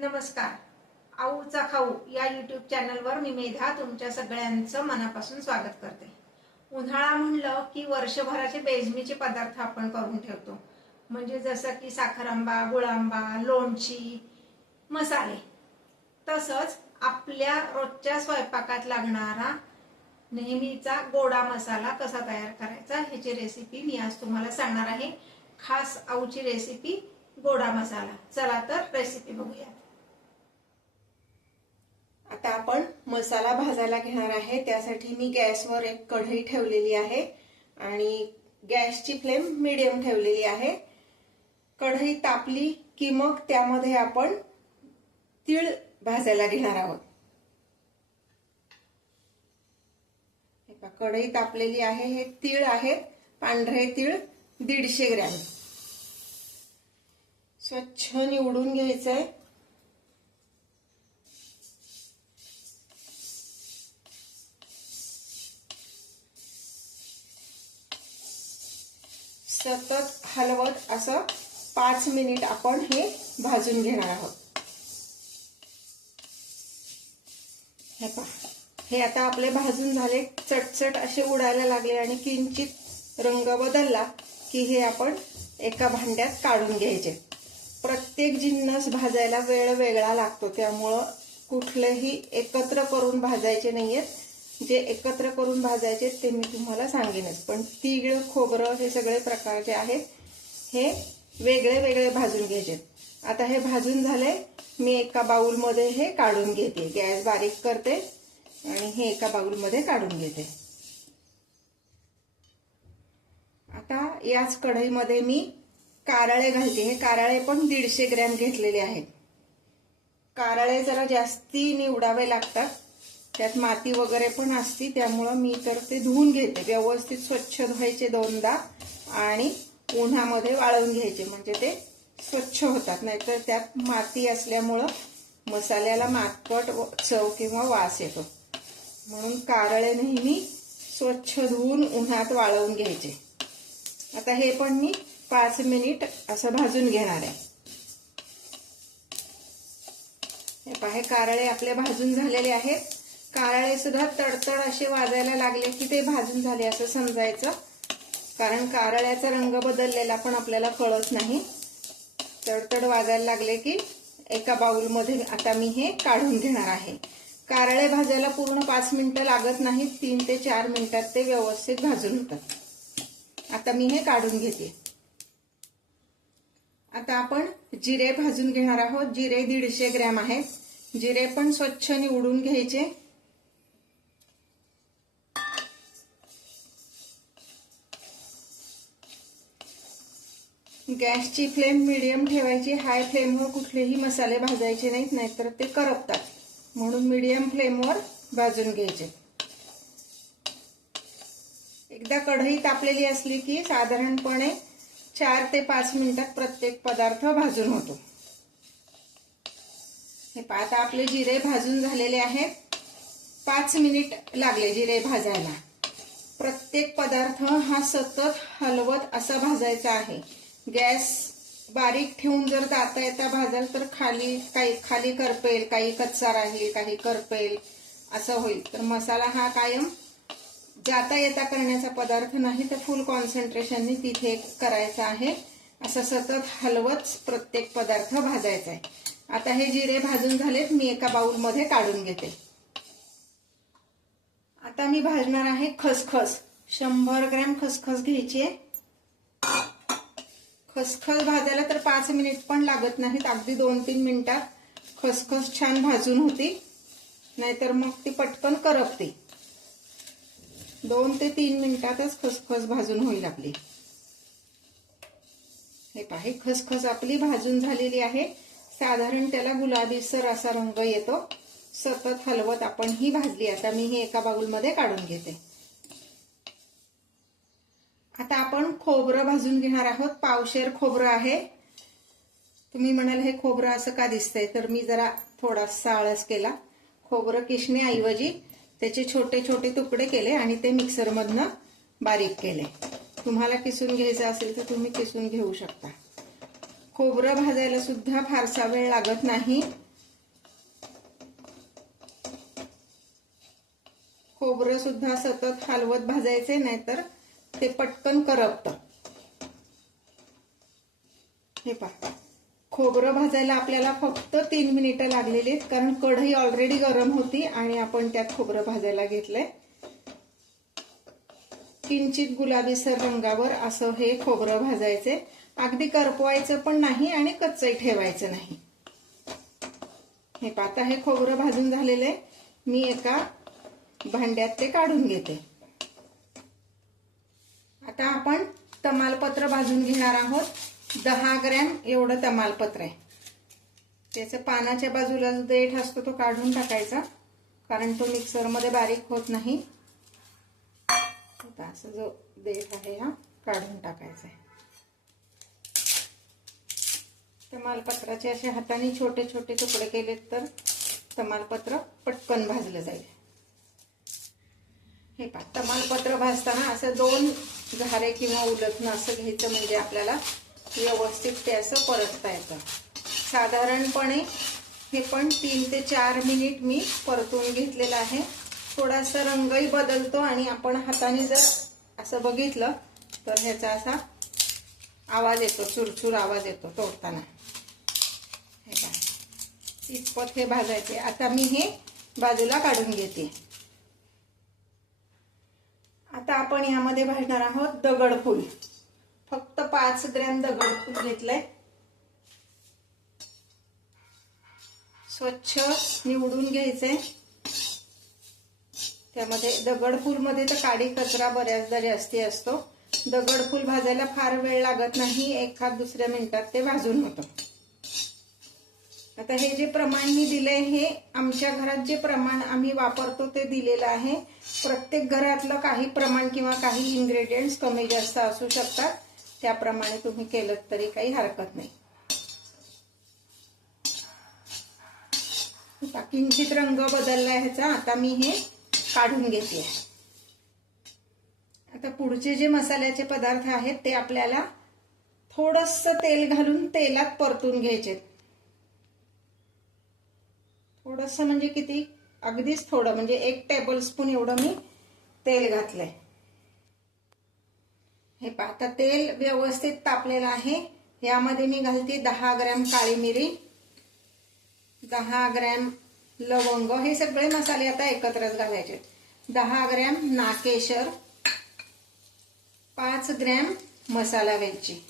नमस्कार. आऊचा खाऊ या यूट्यूब चॅनलवर मी मेधा तुमच्या सगळ्यांचं मनापासून स्वागत करते. उन्हाळा म्हणलं की वर्षभराचे बेजमीचे पदार्थ आपण करून ठेवतो. म्हणजे जसं की साखरांबा, गुळांबा, लोणची, मसाले. तसंच आपल्या रोजच्या स्वयंपाकात लागणारा नेहमीचा गोडा मसाला कसा तयार करायचा ह्याची रेसिपी मी आज तुम्हाला सांगणार आहे. खास आऊची रेसिपी गोडा मसाला. चला तर रेसिपी बघूया. आता आपण मसाला भाजायला घेणार आहे. त्यासाठी मी गॅसवर एक कढई ठेवलेली आहे आणि गॅसची फ्लेम मीडियम ठेवलेली आहे. कढई तापली की मग त्यामध्ये आपण तीळ भाजायला घेणार आहोत. कढई तापलेली आहे. हे तीळ आहेत, पांढरे तीळ 150 ग्रॅम. स्वच्छ निवडून घ्यायचंय. सतत हलवत असं 5 मिनिट आपण हे भाजून घेणार आहोत. हे आता आपले भाजून झाले. चटचट असे उडायला लागले आणि किंचित रंग बदलला की हे आपण एका भांड्यात काढून घ्यायचे. प्रत्येक जिन्नस भाजायला वेळ वेगळा लागतो, त्यामुळं कुठलेही एकत्र करून भाजायचे नाहीयेत. जे एकत्र करून भाजायचे ते मी तुम्हाला सांगेनच, पण तीळ, खोबरं हे सगळे प्रकार जे आहेत हे वेगळे वेगळे भाजून घ्यायचे. आता हे भाजून झाले. मी एका बाउलमध्ये हे काढून घेते. गॅस बारीक करते आणि हे एका बाउलमध्ये काढून घेते. आता याच कढईमध्ये मी कारळे घालते. हे कारळे पण 150 ग्रॅम घेतलेले आहेत. कारळे जरा जास्ती निवडावे लागतात, त्यात माती वगैरे पण असती, त्यामुळं मी तर ते धुवून घेते. व्यवस्थित स्वच्छ धुवायचे 2दा आणि उन्हामध्ये वाळवून घ्यायचे, म्हणजे ते स्वच्छ होतात. नाहीतर त्यात माती असल्यामुळं मसाल्याला मातपट चव किंवा वास येतो. म्हणून कारळे नेहमी स्वच्छ धुवून उन्हात वाळवून घ्यायचे. आता हे पण मी 5 मिनिट असं भाजून घेणार आहे. हे कारळे आपले भाजून झालेले आहेत. कारळे सुद्धा तडतड असे वाजायला लागले की ते भाजून झाले असं समजायचं, कारण कारळ्याचा रंग बदललेला पण आपल्याला कळत नाही. तडतड वाजायला लागले की एका बाउलमध्ये आता मी हे काढून घेणार आहे. कारळे भाजायला पूर्ण 5 मिनिटं लागत नाहीत, 3 ते 4 मिनिटात ते व्यवस्थित भाजून होतात. आता मी हे काढून घेते. आता आपण जिरे भाजून घेणार आहोत. जिरे 150 ग्रॅम आहेत. जिरे पण स्वच्छ निवडून घ्यायचे. गॅसची फ्लेम मीडियम ठेवायची. हाय फ्लेमवर कुठलेही मसाले भाजायचे नाहीत, नाहीतर ते करपतात. म्हणून मीडियम फ्लेमवर भाजून घ्यायचे. एकदा कढई तापलेली असली की साधारणपणे 4 ते 5 मिनिटात प्रत्येक पदार्थ भाजून होतो. हे आता आपले जिरे भाजून झालेले आहेत. 5 मिनिट लागले जिरे भाजायला. प्रत्येक पदार्थ हा सतत हलवत असा भाजायचा आहे. गॅस बारीक ठेवून जर जाता येता भाजाल तर खाली करपेल, काही कच्चा राहील, काही करपेल, असं होईल. तर मसाला हा कायम जाता येता करण्याचा पदार्थ नाही, तर फुल कॉन्सन्ट्रेशनने तिथे करायचा आहे. असं सतत हलवत प्रत्येक पदार्थ भाजायचा आहे. आता हे जिरे भाजून झालेत. मी एका बाउलमध्ये काढून घेते. आता मी भाजणार आहे खसखस. 100 ग्रॅम खसखस घ्यायची आहे. खसखस भाजायला तर 5 मिनिट पण लागत नाहीत. अगदी 2-3 मिनिटात खसखस छान भाजून होती, नाहीतर मग ती पटकन करपते. 2 ते 3 मिनिटातच खसखस भाजून होईल आपली. हे पाहे खसखस आपली भाजून झालेली आहे. साधारण त्याला गुलाबीसर असा रंग येतो. सतत हलवत आपण ही भाजली. आता मी ही एका बाउलमध्ये काढून घेते. आता आपण खोबरं भाजून घेणार आहोत. 1/2 खोबरं आहे. तुम्ही म्हणाल हे खोबरं असं का दिसतंय, तर मी जरा थोडासा आळस केला. खोबरं किसण्याऐवजी त्याचे छोटे छोटे तुकडे केले आणि ते मिक्सरमधनं बारीक केले. तुम्हाला किसून घ्यायचं असेल तर तुम्ही किसून घेऊ शकता. खोबरं भाजायला सुद्धा फारसा वेळ लागत नाही. खोबरं सुद्धा सतत हलवत भाजायचे, नाहीतर ते पटकन करपतं. हे पहा, खोबरं भाजायला आपल्याला फक्त 3 मिनिटं लागलेली आहेत, कारण कढई ऑलरेडी गरम होती आणि आपण त्यात खोबरं भाजायला घेतलंय. किंचित गुलाबीसर रंगावर असं हे खोबरं भाजायचे. अगदी करपवायचं पण नाही आणि कच्चही ठेवायचं नाही. हे पहा, आता हे खोबरं भाजून झालेलं आहे. मी एका भांड्यात ते काढून घेते. आता आपण तमालपत्र भाजून घेणार आहोत. 10 ग्रॅम एवढं तमालपत्र आहे. त्याचं पानाच्या बाजूला जो देठ असतो तो काढून टाकायचा, कारण तो मिक्सरमध्ये बारीक होत नाही. असं जो देठ आहे हा काढून टाकायचा आहे. तमालपत्राचे असे हाताने छोटे छोटे तुकडे केलेत तर तमालपत्र पटकन भाजलं जाईल. हे पहा, तमालपत्र भाजताना असं 2 घारे किंवा उलटणं असं घ्यायचं, म्हणजे आपल्याला व्यवस्थित ते असं परतता येतं. साधारणपणे हे पण 3 ते 4 मिनिट मी परतून घेतलेलं आहे. थोडासा रंगही बदलतो आणि आपण हाताने जर असं बघितलं तर ह्याचा असा आवाज येतो, चुरचुर आवाज येतो तोडताना. हे पहा, इतपत हे भाजायचे. आता मी हे बाजूला काढून घेते. आता आपण यामध्ये भाजणार आहोत दगडफूल. फक्त 5 ग्रॅम दगडफूल घेतलंय. स्वच्छ निवडून घ्यायचंय. त्यामध्ये दगडफूल मध्ये तर काडी कचरा बऱ्याचदा जास्ती असतो. दगडफूल भाजायला फार वेळ लागत नाही, 1-2 मिनिटात ते भाजून होतं. आता हे जे प्रमाण मी दिले, हे आमच्या घरात जे प्रमाण आम्ही वापरतो ते दिलेलं आहे. प्रत्येक घरातलं काही प्रमाण किंवा काही इन्ग्रेडियंट्स कमी जास्त असू शकतात. त्याप्रमाणे तुम्ही केलं तरी काही हरकत नाही. किंचित रंग बदलला ह्याचा. आता मी हे काढून घेते. आता पुढचे जे मसाल्याचे पदार्थ आहेत ते आपल्याला थोडंसं तेल घालून तेलात परतून घ्यायचे. थोडंसं म्हणजे किती, अगदीच थोडं, म्हणजे 1 टेबलस्पून एवढं मी तेल घातलंय. हे पहा, आता तेल व्यवस्थित तापलेलं आहे. यामध्ये मी घालते 10 ग्रॅम काळी मिरी, 10 ग्रॅम लवंग. हे सगळे मसाले आता एकत्रच घालायचे. 10 ग्रॅम नाकेशर, 5 ग्रॅम मसाला वेलची.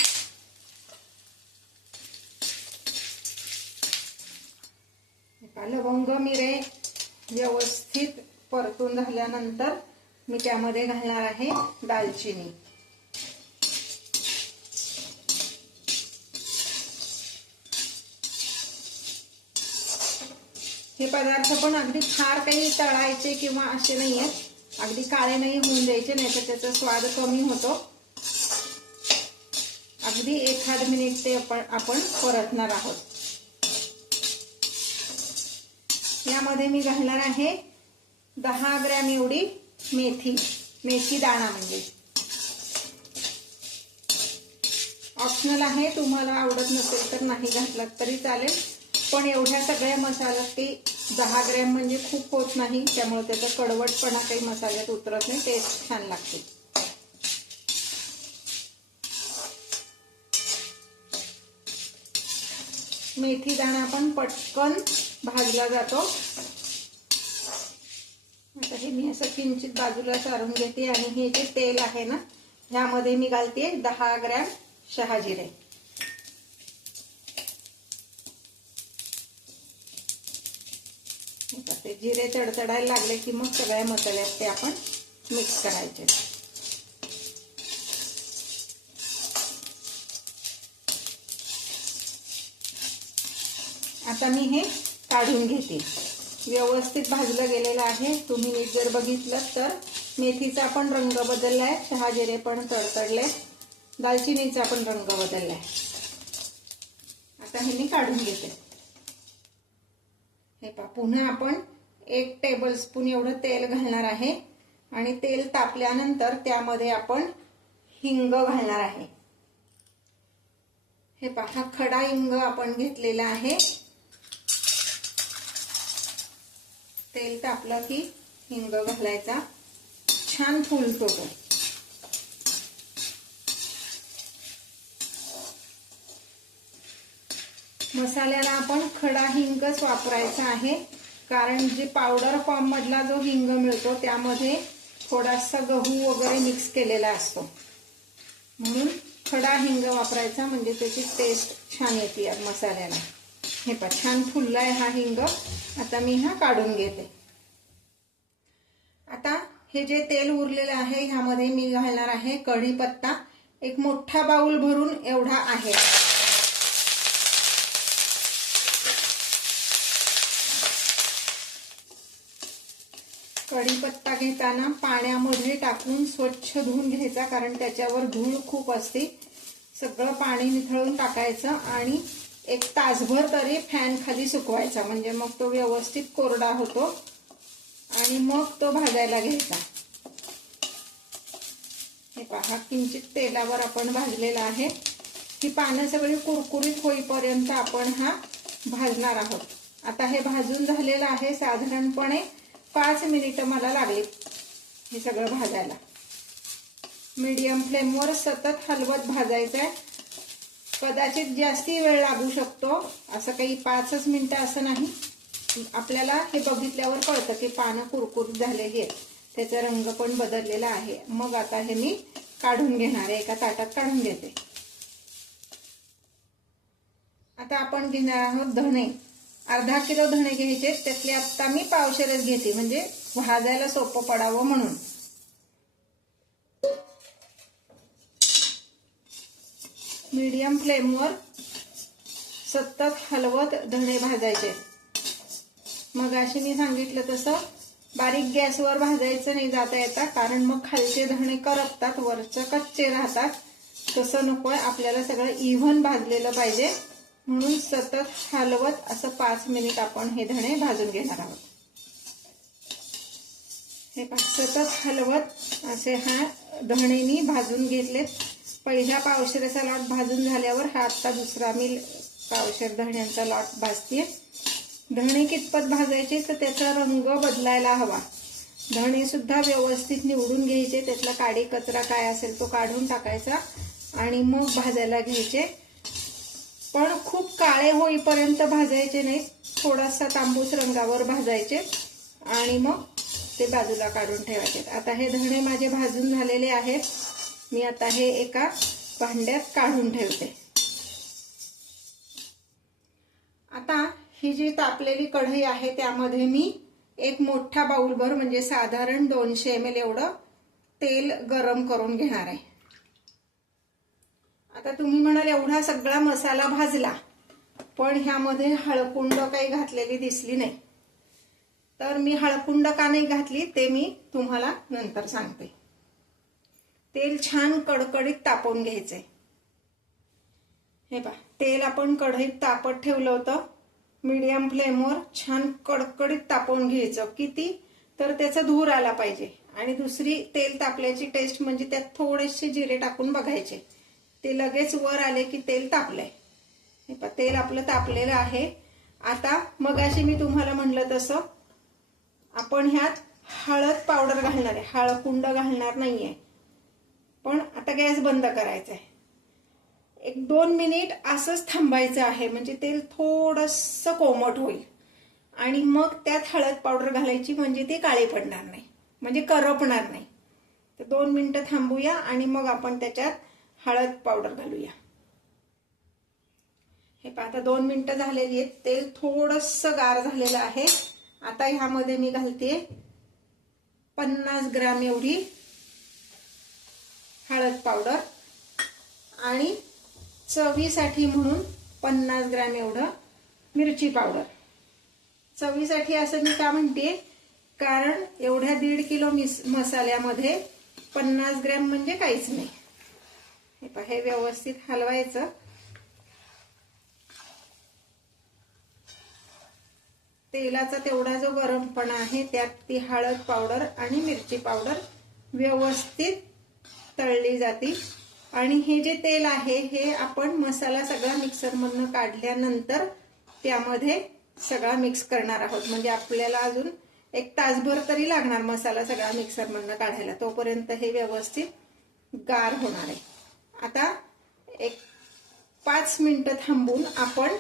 लवंग मिरे व्यवस्थित परतून झाल्यानंतर मी त्यामध्ये घालणार आहे दालचिनी. हे पदार्थ पण अगदी फार काही तळायचे किंवा असे नाही आहेत, अगदी काळे नाही होऊन द्यायचे, नाही तर त्याचा स्वाद कमी होतो. अगदी 1-2 मिनिट ते आपण परतणार आहोत. यामध्ये मी घालणार आहे 10 ग्रॅम एवढी मेथी दाणा, म्हणजे ऑप्शनल आहे. तुम्हाला आवडत नसेल तर नाही घातलात तरी चालेल. पण एवढ्या सगळ्या मसाल्यात ते 10 ग्रॅम म्हणजे खूप होत नाही, त्यामुळे त्याचा कडवटपणा काही मसाल्यात उतरत नाही, टेस्ट छान लागते. मेथी दाणा पण पटकन भाजला जातो. आता हे मी असं किंचित बाजूला सारून घेते आणि हे जे तेल आहे ना, ह्यामध्ये मी घालते 10 ग्रॅम शहाजिरे. ते जिरे तडतडायला लागले की मग सगळ्या मसाल्यात ते आपण मिक्स करायचे. आता मी हे काढून घेते. व्यवस्थित भाजलं गेलेलं आहे. तुम्ही नीट जर बघितलं तर मेथीचा पण रंग बदललाय, शहाजिरे पण तडतडले, दालचिनीचा पण रंग बदललाय. आता हे मी काढून घेते. हे पहा, पुन्हा आपण 1 टेबलस्पून एवढं तेल घालणार आहे आणि तेल तापल्यानंतर त्यामध्ये आपण हिंग घालणार आहे. हे पहा, खडा हिंग आपण घेतलेला आहे. तेल तापलं की हिंग घालायचा, छान फुलतो तो. मसाल्याला आपण खडा हिंगच वापरायचा आहे, कारण जे पावडर फॉर्म मधला जो हिंग मिळतो त्यामध्ये थोडासा गहू वगैरे मिक्स केलेला असतो, म्हणून खडा हिंग वापरायचा, म्हणजे त्याची टेस्ट छान येते या मसाल्याला. हे पहा छान फुललाय हा हिंग. आता मी हा काढून घेते. आता हे जे तेल उरलेलं आहे ह्यामध्ये मी घालणार आहे कढीपत्ता. एक मोठा बाउल भरून एवढा आहे. कढीपत्ता घेताना पाण्यामध्ये टाकून स्वच्छ धुवून घ्यायचा, कारण त्याच्यावर धूळ खूप असते. सगळं पाणी निथळून टाकायचं आणि एक तासभर तरी फॅन खाली सुकवायचा, म्हणजे मग तो व्यवस्थित कोरडा होतो आणि मग तो भाजायला घ्यायचा. हे पहा किंचित तेलावर आपण भाजलेला आहे. ही पानं सगळी कुरकुरीत होईपर्यंत आपण हा भाजणार आहोत. आता हे भाजून झालेलं आहे. साधारणपणे 5 मिनिटं मला लागली हे सगळं भाजायला. मीडियम फ्लेमवर सतत हलवत भाजायचं आहे. कदाचित जास्ती वेळ लागू शकतो, असं काही 5च मिनिटं असं नाही. आपल्याला हे बघितल्यावर कळतं की पानं कुरकुरीत झालेली आहेत, त्याचा रंग पण बदललेला आहे. मग आता हे मी काढून घेणार आहे, एका ताटात काढून घेते. आता आपण घेणार आहोत धणे. अर्धा किलो धणे घ्यायचे, त्यातले आता मी पावशेरच घेते, म्हणजे भाजायला सोपं पडावं म्हणून. मीडियम फ्लेमवर सतत हलवत धणे भाजायचे. मग अशी मी सांगितलं तसं बारीक गॅसवर भाजायचं नाही जाता येता, कारण मग खालचे धणे करपतात, वरचं कच्चे राहतात. तसं नकोय, आपल्याला सगळं इव्हन भाजलेलं पाहिजे, म्हणून सतत हलवत असं 5 मिनिट आपण हे धणे भाजून घेणार आहोत. हे सतत हलवत असे हा धणे मी भाजून घेतलेत. पहिला पावशेराचा लॉट भाजून झाल्यावर हा आता दुसरा मी पावशेर धण्यांचा लॉट भाजते. धणे कितपत भाजायचे तर त्याचा रंग बदलायला हवा. धणे सुद्धा व्यवस्थित निवडून घ्यायचे, त्यातला काडी कचरा काय असेल तो काढून टाकायचा आणि मग भाजायला घ्यायचे. पण खूप काळे होईपर्यंत भाजायचे नाही, थोडासा तांबूस रंगावर भाजायचे आणि मग ते बाजूला काढून ठेवायचे. आता हे धणे माझे भाजून झालेले आहेत. मी आता हे एका भांड्यात काढून ठेवते. आता ही जी तापलेली कढई आहे त्यामध्ये मी एक मोठा बाउलभर, म्हणजे साधारण 200 ml एवढं तेल गरम करून घेणार आहे. आता तुम्ही म्हणाल एवढा सगळा मसाला भाजला, पण ह्यामध्ये हळकुंड काही घातलेली दिसली नाही. तर मी हळकुंड का नाही घातली ते मी तुम्हाला नंतर सांगते. तेल छान कडकडीत तापवून घ्यायचंय. हे पहा, तेल आपण कढईत तापत ठेवलं होतं. मीडियम फ्लेमवर छान कडकडीत तापवून घ्यायचं. किती तर त्याचा धूर आला पाहिजे. आणि दुसरी तेल तापल्याची टेस्ट म्हणजे त्यात थोडेसे जिरे टाकून बघायचे, ते लगेच वर आले की तेल तापलंय. हे पहा, तेल आपलं तापलेलं आहे. आता मगाशी मी तुम्हाला म्हणलं तसं आपण ह्यात हळद पावडर घालणार आहे, हळकुंड घालणार नाहीये. पण आता गॅस बंद करायचा आहे. 1-2 मिनिट असंच थांबायचं आहे, म्हणजे तेल थोडंसं कोमट होईल आणि मग त्यात हळद पावडर घालायची, म्हणजे ती काळी पडणार नाही, म्हणजे करपणार नाही. तर 2 मिनिटं थांबूया आणि मग आपण त्याच्यात हळद पावडर घालूया. हे पहा, आता 2 मिनिटं झालेली आहेत. तेल थोडंसं गार झालेलं आहे. आता ह्यामध्ये मी घालते 50 ग्रॅम एवढी हळद पावडर आणि चवीसाठी म्हणून 50 ग्रॅम एवढं मिरची पावडर. चवीसाठी असं मी का म्हणते, कारण एवढ्या 1.5 किलो मसाल्यामध्ये 50 ग्रॅम म्हणजे काहीच नाही. हे पहा, हे व्यवस्थित हलवायचं. तेलाचा तेवढा जो गरमपणा आहे त्यात ती हळद पावडर आणि मिरची पावडर व्यवस्थित तळली जाते. आणि हे जे तेल आहे हे आपण मसाला सगळा मिक्सरमधून काढल्यानंतर त्यामध्ये सगळा मिक्स करणार आहोत, म्हणजे आपल्याला अजून एक तासभर तरी लागणार मसाला सगळा मिक्सरमधनं काढायला. तोपर्यंत हे व्यवस्थित गार होणार आहे. आता एक 5 मिनिटं थांबून आपण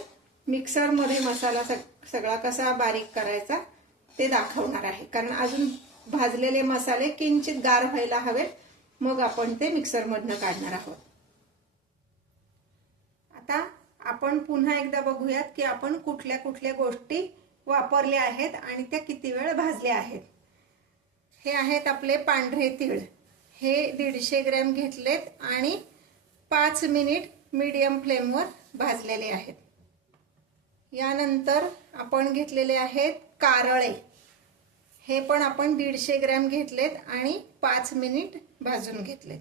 मिक्सरमध्ये मसाला सगळा कसा बारीक करायचा ते दाखवणार आहे. कारण अजून भाजलेले मसाले किंचित गार व्हायला हवेत, मग आपण ते मिक्सरमधनं काढणार आहोत. आता आपण पुन्हा एकदा बघूयात की आपण कुठल्या कुठल्या गोष्टी वापरल्या आहेत आणि त्या किती वेळ भाजल्या आहेत. हे आहेत आपले पांढरे तीळ. हे 150 ग्रॅम घेतलेत आणि 5 मिनिट मीडियम फ्लेमवर भाजलेले आहेत. यानंतर आपण घेतलेले आहेत कारळे. हे पण आपण 150 ग्रॅम घेतलेत आणि 5 मिनिट भाजून घेतलेत.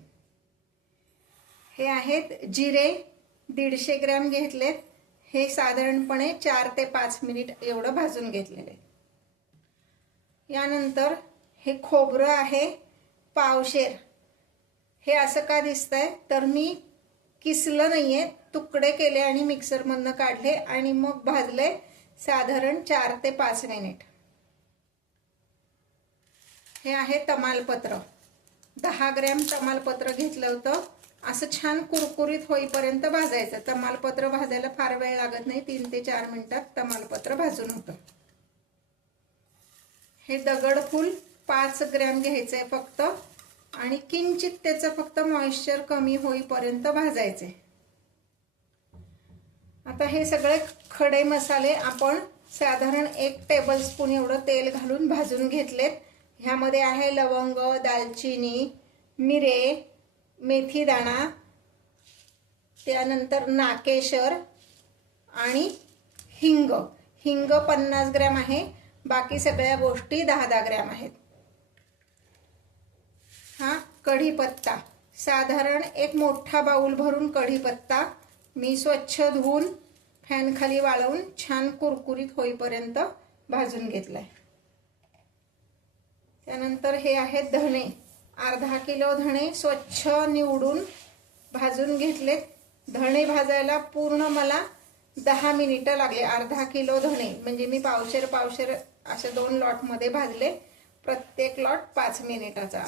हे आहेत जिरे, 150 ग्रॅम घेतलेत. हे साधारणपणे 4 ते 5 मिनिट एवढं भाजून घेतलेले. यानंतर हे खोबरं आहे पावशेर. हे असं का दिसतंय तर मी किसलं नाहीये, तुकडे केले आणि मिक्सरमधनं काढले आणि मग भाजले साधारण 4 ते 5 मिनिट. हे आहे तमालपत्र. 10 ग्रॅम तमालपत्र घेतलं होतं. असं छान कुरकुरीत होईपर्यंत भाजायचं. तमालपत्र भाजायला फार वेळ लागत नाही, 3 ते 4 मिनिटात तमालपत्र भाजून होतं. हे दगडफूल 5 ग्रॅम घ्यायचंय फक्त आणि किंचित त्याचं फक्त मॉइश्चर कमी होईपर्यंत भाजायचे. आता हे सगळे खडे मसाले आपण साधारण 1 टेबलस्पून एवढं तेल घालून भाजून घेतलेत. ह्यामध्ये आहे लवंग, दालचिनी, मिरे, मेथी दाणा, त्यानंतर नाकेशर आणि हिंग. हिंग 50 ग्रॅम आहे. बाकी सगळ्या गोष्टी 10-10 ग्रॅम आहेत. हा कढीपत्ता, साधारण एक मोठा बाउल भरून कढीपत्ता मी स्वच्छ धुवून फॅन खाली वाळवून छान कुरकुरीत होईपर्यंत भाजून घेतलाय. त्यानंतर हे आहेत धणे. अर्धा किलो धणे स्वच्छ निवडून भाजून घेतलेत. धणे भाजायला पूर्ण मला 10 मिनिटं लागले. अर्धा किलो धणे म्हणजे मी पावशेर पावशेर असे 2 लॉटमध्ये भाजले. प्रत्येक लॉट 5 मिनिटाचा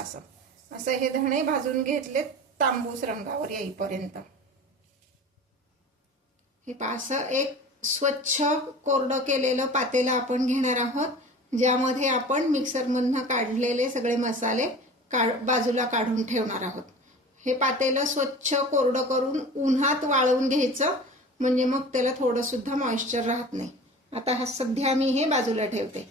असं हे धणे भाजून घेतलेत तांबूस रंगावर येईपर्यंत. हे असं एक स्वच्छ कोरडं केलेलं पातेलं आपण घेणार आहोत, ज्यामध्ये आपण मिक्सरमधनं काढलेले सगळे मसाले बाजूला काढून ठेवणार आहोत. हे पातेलं स्वच्छ कोरडं करून उन्हात वाळवून घ्यायचं, म्हणजे मग त्याला थोडं सुद्धा मॉइश्चर राहत नाही. आता सध्या मी हे बाजूला ठेवते.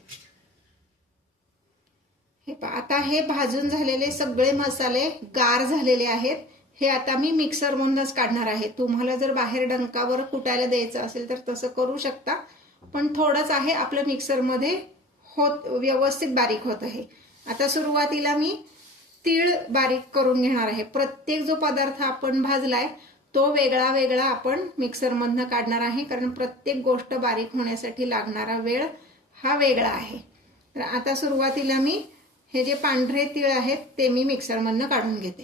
आता हे भाजून झालेले सगळे मसाले गार झालेले आहेत. हे आता मी मिक्सरमधूनच काढणार आहे. तुम्हाला जर बाहेर डंकावर कुटायला द्यायचं असेल तर तसं करू शकता, पण थोडंच आहे आपलं मिक्सरमध्ये व्यवस्थित बारीक होत आहे. आता सुरुवातीला मी तीळ बारीक करून घेणार आहे. प्रत्येक जो पदार्थ आपण भाजलाय तो वेगळा वेगळा आपण मिक्सरमधनं काढणार आहे, कारण प्रत्येक गोष्ट बारीक होण्यासाठी लागणारा वेळ हा वेगळा आहे. तर आता सुरुवातीला मी हे जे पांढरे तीळ आहेत ते मी मिक्सरमधनं काढून घेते.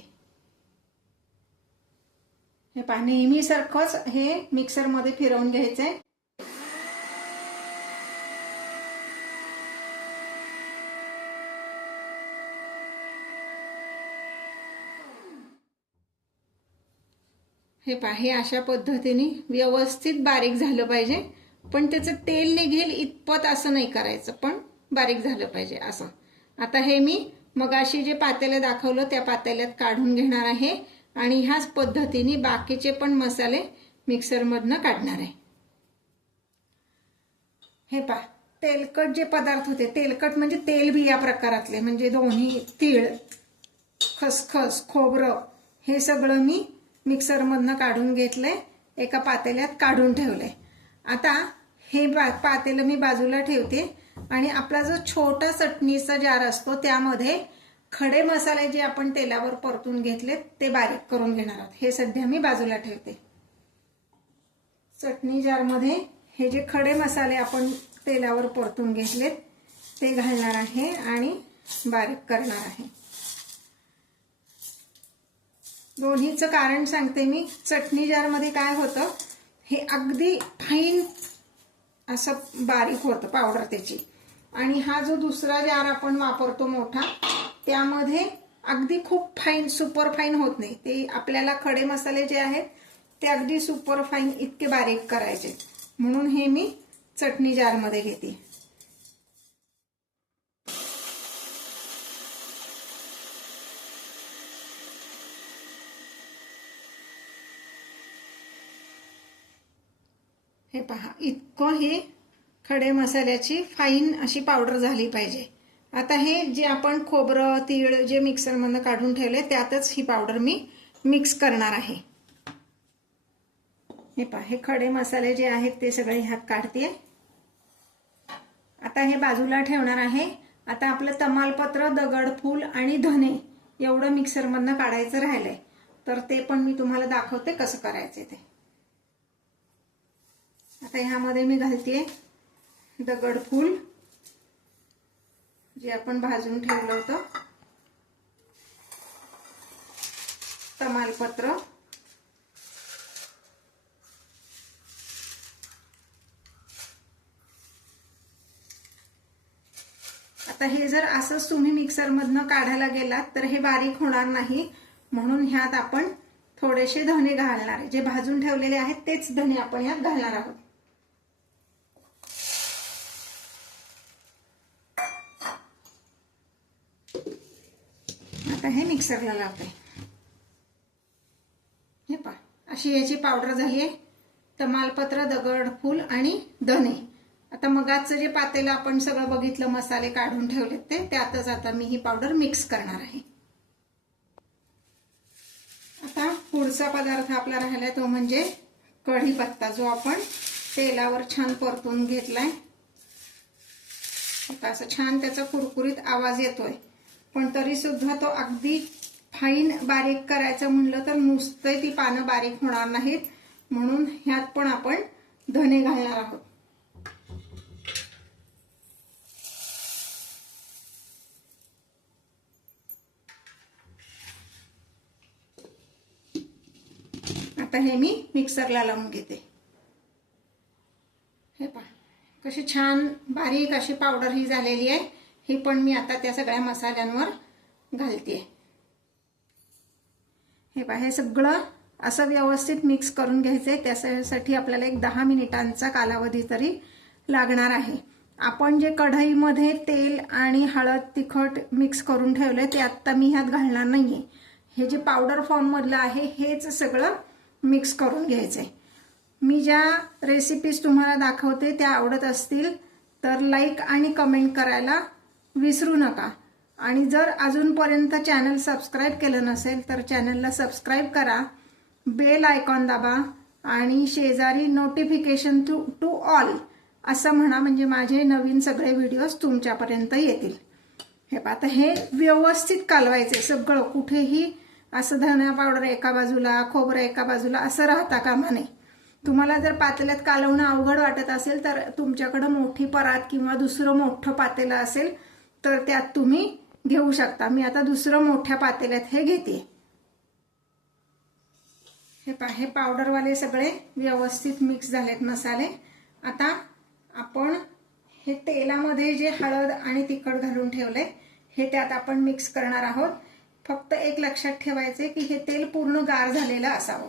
हे नेहमीसारखंच हे मिक्सरमध्ये फिरवून घ्यायचंय. हे अशा पद्धतीने व्यवस्थित बारीक झालं पाहिजे, पण त्याचं तेल निघेल इतपत असं नाही करायचं, पण बारीक झालं पाहिजे असं. आता हे मी मगाशी जे पातेलं दाखवलं त्या पातेल्यात काढून घेणार आहे आणि ह्याच पद्धतीने बाकीचे पण मसाले मिक्सरमधनं काढणार आहे. हे तेलकट जे पदार्थ होते, तेलकट म्हणजे तेलबिया प्रकारातले, म्हणजे दोन्ही तीळ, खसखस, खोबरं, हे सगळं मी मिक्सरमधनं काढून घेतलंय. एका पातेल्यात काढून ठेवलंय. आता हे पातेलं मी बाजूला ठेवते आणि आपला जो छोटा चटणीचा जार असतो त्यामध्ये खडे मसाले जे आपण तेलावर परतून घेतलेत ते बारीक करून घेणार आहोत. हे सध्या मी बाजूला ठेवते. चटणी जारमध्ये हे जे खडे मसाले आपण तेलावर परतून घेतलेत ते घालणार आहे आणि बारीक करणार आहे. दोन्हीचं कारण सांगते मी. चटणी जारमध्ये काय होतं, हे अगदी फाईन असं बारीक होतं पावडर त्याची, आणि हा जो दुसरा जार आपण वापरतो मोठा, त्यामध्ये अगदी खूप फाईन सुपर फाईन होत नाही. ते आपल्याला खडे मसाले जे आहेत ते अगदी सुपर फाईन इतके बारीक करायचे, म्हणून हे मी चटणी जारमध्ये घेते. हे पहा, इतकं हे खडे मसाल्याची फाईन अशी पावडर झाली पाहिजे. आता हे जे आपण खोबरं तीळ जे मिक्सरमधनं काढून ठेवले त्यातच ही पावडर मी मिक्स करणार आहे. हे पहा, हे खडे मसाले जे आहेत ते सगळे ह्यात काढते. आता हे बाजूला ठेवणार आहे. आता आपलं तमालपत्र, दगडफूल आणि धने एवढं मिक्सरमधनं काढायचं राहिलंय, तर ते पण मी तुम्हाला दाखवते कसं करायचे ते. आता ह्यामध्ये मी घालते दगडफूल जे आपण भाजून ठेवलं होतं, तमालपत्र, आता हे जर असंच तुम्ही मिक्सरमधनं काढायला गेलात तर हे बारीक होणार नाही, म्हणून ह्यात आपण थोडेसे धने घालणार आहे. जे भाजून ठेवलेले आहेत तेच धने आपण यात घालणार आहोत. आता हे मिक्सरला लावते. हे पहा, अशी याची पावडर झाली आहे. तमालपत्र, दगडफूल आणि धने. आता मगाचं जे पातेलं आपण सगळं बघितलं, मसाले काढून ठेवलेत ते, त्यातच आता मी ही पावडर मिक्स करणार आहे. आता पुढचा पदार्थ आपला राहिलाय तो म्हणजे कढीपत्ता, जो आपण तेलावर छान परतून घेतलाय. आता असं छान त्याचा कुरकुरीत आवाज येतोय, पण तरी सुद्धा तो अगदी फाईन बारीक करायचं म्हणलं तर नुसतं ती पानं बारीक होणार नाहीत, म्हणून ह्यात पण आपण धने घालणार आहोत. आता हे मी मिक्सरला लावून घेते. हे पहा, कशी छान बारीक अशी पावडर ही झालेली आहे. ही पण मी आता त्या सगळ्या मसाल्यांवर घालते. हे पहा, हे सगळं असं व्यवस्थित मिक्स करून घ्यायचंय. त्यासाठी आपल्याला एक 10 मिनिटांचा कालावधी तरी लागणार आहे. आपण जे कढईमध्ये तेल आणि हळद तिखट मिक्स करून ठेवलंय ते आता मी ह्यात घालणार नाहीये. हे जे पावडर फॉर्म मधलं आहे हेच सगळं मिक्स करून घ्यायचंय. मी ज्या रेसिपीज तुम्हाला दाखवते त्या आवडत असतील तर लाईक आणि कमेंट करायला विसरू नका. आणि जर अजूनपर्यंत चॅनल सबस्क्राईब केलं नसेल तर चॅनलला सबस्क्राईब करा, बेल आयकॉन दाबा आणि शेजारी नोटिफिकेशन टू ऑल असं म्हणा, म्हणजे माझे नवीन सगळे व्हिडिओज तुमच्यापर्यंत येतील. हे पहा, आता हे व्यवस्थित कालवायचे सगळं. कुठेही असं धना पावडर एका बाजूला, खोबरं एका बाजूला असं राहता कामा नये. तुम्हाला जर पातेल्यात कालवणं अवघड वाटत असेल तर तुमच्याकडे मोठी परात किंवा दुसरं मोठं पातेलं असेल तर त्यात तुम्ही घेऊ शकता. मी आता दुसरं मोठ्या पातेल्यात हे घेते. हे पहा, हे पावडरवाले सगळे व्यवस्थित मिक्स झालेत मसाले. आता आपण हे तेलामध्ये जे हळद आणि तिखट घालून ठेवले हे त्यात आपण मिक्स करणार आहोत. फक्त एक लक्षात ठेवायचे की हे तेल पूर्ण गार झालेलं असावं.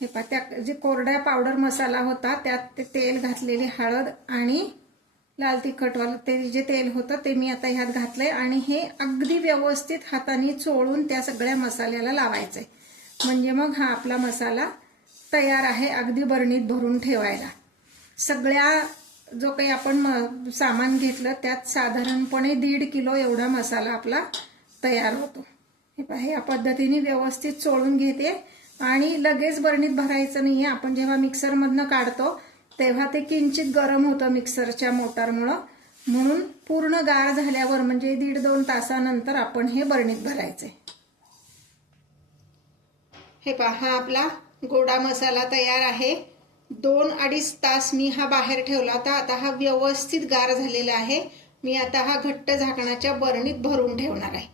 हे पहा, त्या जे कोरड्या पावडर मसाला होता त्यात ते तेल घातलेली हळद आणि लाल तिखटवालं ते जे तेल होतं ते मी आता ह्यात घातलंय आणि हे अगदी व्यवस्थित हाताने चोळून त्या सगळ्या मसाल्याला लावायचंय. म्हणजे मग हा आपला मसाला तयार आहे अगदी बरणीत भरून ठेवायला. सगळ्या जो काही आपण सामान घेतलं त्यात साधारणपणे 1.5 किलो एवढा मसाला आपला तयार होतो. हे पहा, या पद्धतीने व्यवस्थित चोळून घेते आणि लगेच बरणीत भरायचं नाहीये. आपण जेव्हा मिक्सरमधनं काढतो तेव्हा ते किंचित गरम होतं मिक्सरच्या मोटारमुळं, म्हणून पूर्ण गार झाल्यावर म्हणजे 1.5-2 तासानंतर आपण हे बरणीत भरायचंय. हे पहा, हा आपला गोडा मसाला तयार आहे. 2-2.5 तास मी हा बाहेर ठेवला होता. आता हा व्यवस्थित गार झालेला आहे. मी आता हा घट्ट झाकणाच्या बरणीत भरून ठेवणार आहे.